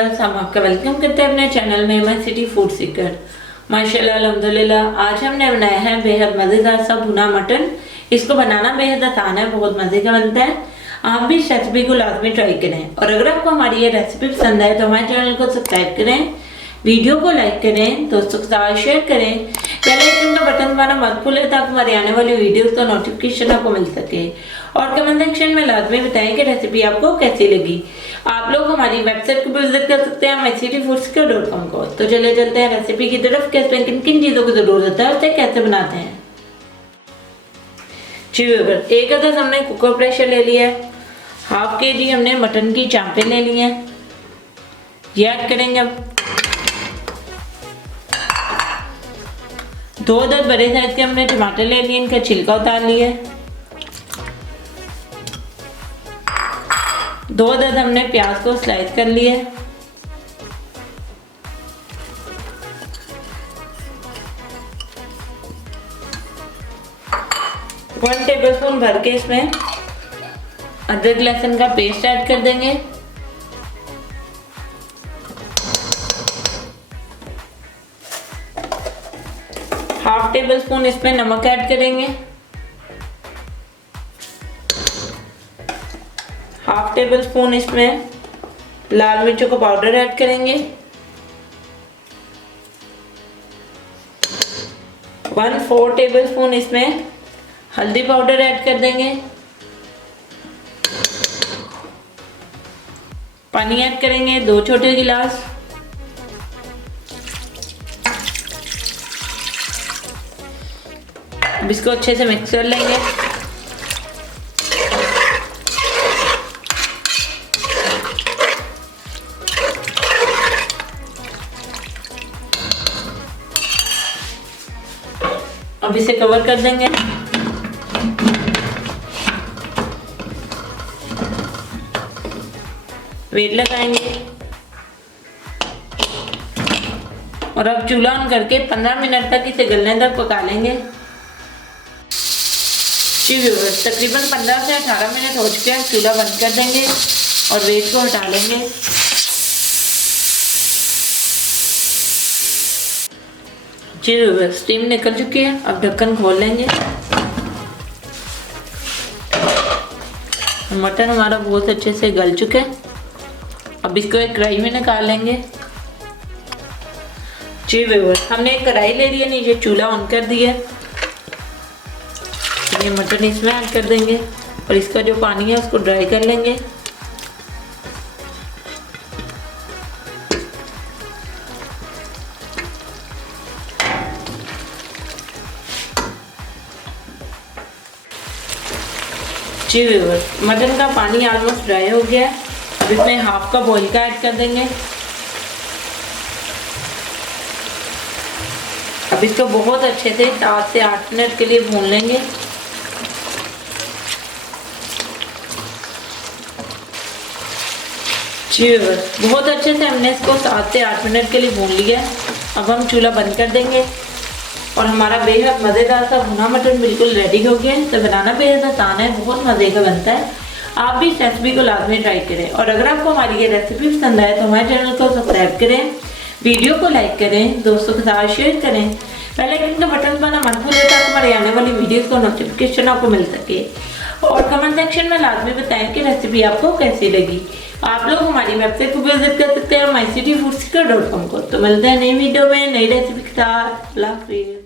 Viewers, हम आपका welcome करते हैं अपने चैनल में माय सिटी फूड सीकर। माशाल्लाह अल्हम्दुलिल्लाह, आज हमने बनाया है बेहद मज़ेदार सा भुना मटन। इसको बनाना बेहद आसान है, बहुत मज़े का बनता है। आप भी इस रेसिपी को लाजमी ट्राई करें और अगर आपको हमारी ये रेसिपी पसंद आए तो हमारे चैनल को सब्सक्राइब करें, वीडियो को लाइक करें, दोस्तों के साथ शेयर करें, बेल आइकन का बटन दबाना मत भूलें ताकि हमारी आने वाली वीडियोस का नोटिफिकेशन आपको मिल सके। और कमेंट सेक्शन में लाजमी बताएं कि रेसिपी आपको कैसी लगी। आप लोग हमारी वेबसाइट को भी विजिट कर सकते हैं mycityfoodseeker.com को। तो चले चलते हैं रेसिपी की तरफ। कैसे किन किन चीज़ों की ज़रूरत है, उसे कैसे बनाते हैं। जी व्यूअर्स, एक अदद हमने कुकर प्रेशर ले लिया है। हाफ केजी हमने मटन की चांपे ले ली हैं, ये ऐड करेंगे। अब 2 अदद बड़े साइज के हमने टमाटर ले लिए, इनका छिलका उतार लिया है। 2 अदद हमने प्याज को स्लाइस कर लिया है। वन टेबलस्पून भर के इसमें अदरक लहसुन का पेस्ट ऐड कर देंगे। हाफ टेबल स्पून इसमें नमक ऐड करेंगे। हाफ टेबल स्पून इसमें लाल मिर्चों का पाउडर ऐड करेंगे। 1/4 टेबल स्पून इसमें हल्दी पाउडर ऐड कर देंगे। पानी ऐड करेंगे 2 छोटे गिलास। अब इसको अच्छे से मिक्स कर लेंगे। अब इसे कवर कर देंगे। वेट लगाएंगे और अब चूल्हा ऑन करके 15 मिनट तक इसे गलने तक पका लेंगे। जी व्यूअर्स, तकरीबन 15 से 18 मिनट हो चुके हैं। चूल्हा बंद कर देंगे और वेट को हटा लेंगे। जी व्यूअर्स, स्टीम निकल चुकी है। अब ढक्कन खोल लेंगे। मटन हमारा बहुत अच्छे से गल चुका है। अब इसको एक कढ़ाई में निकाल लेंगे। जी व्यूअर्स, हमने एक कढ़ाई ले ली है, नीचे चूल्हा ऑन कर दिया। ये मटन इसमें ऐड कर देंगे और इसका जो पानी है उसको ड्राई कर लेंगे। जी व्यूअर्स, मटन का पानी ऑलमोस्ट ड्राई हो गया है। अब इसमें हाफ कप ऑयल का ऐड कर देंगे। अब इसको बहुत अच्छे से 7 से 8 मिनट के लिए भून लेंगे। जी व्यूअर्स, बहुत अच्छे से हमने इसको 7 से 8 मिनट के लिए भून लिया। अब हम चूल्हा बंद कर देंगे और हमारा बेहद मज़ेदार सा भुना मटन बिल्कुल रेडी हो गया है। तो बनाना बेहद आसान है, बहुत मज़े का बनता है। आप भी इस रेसिपी को लाजमी ट्राई करें और अगर आपको हमारी ये रेसिपी पसंद आए तो हमारे चैनल को सब्सक्राइब करें, वीडियो को लाइक करें, दोस्तों के साथ शेयर करें, बेल आइकन का बटन दबाना मत भूलें ताकि हमारी आने वाली वीडियोस का नोटिफिकेशन आपको मिल सके। और कमेंट सेक्शन में लाजमी बताएं कि रेसिपी आपको कैसी लगी। आप लोग हमारी वेबसाइट को विजिट कर सकते हैं mycityfoodseeker.com को। तो मिलते हैं नई वीडियो में नई रेसिपी के साथ। अल्लाह हाफिज़।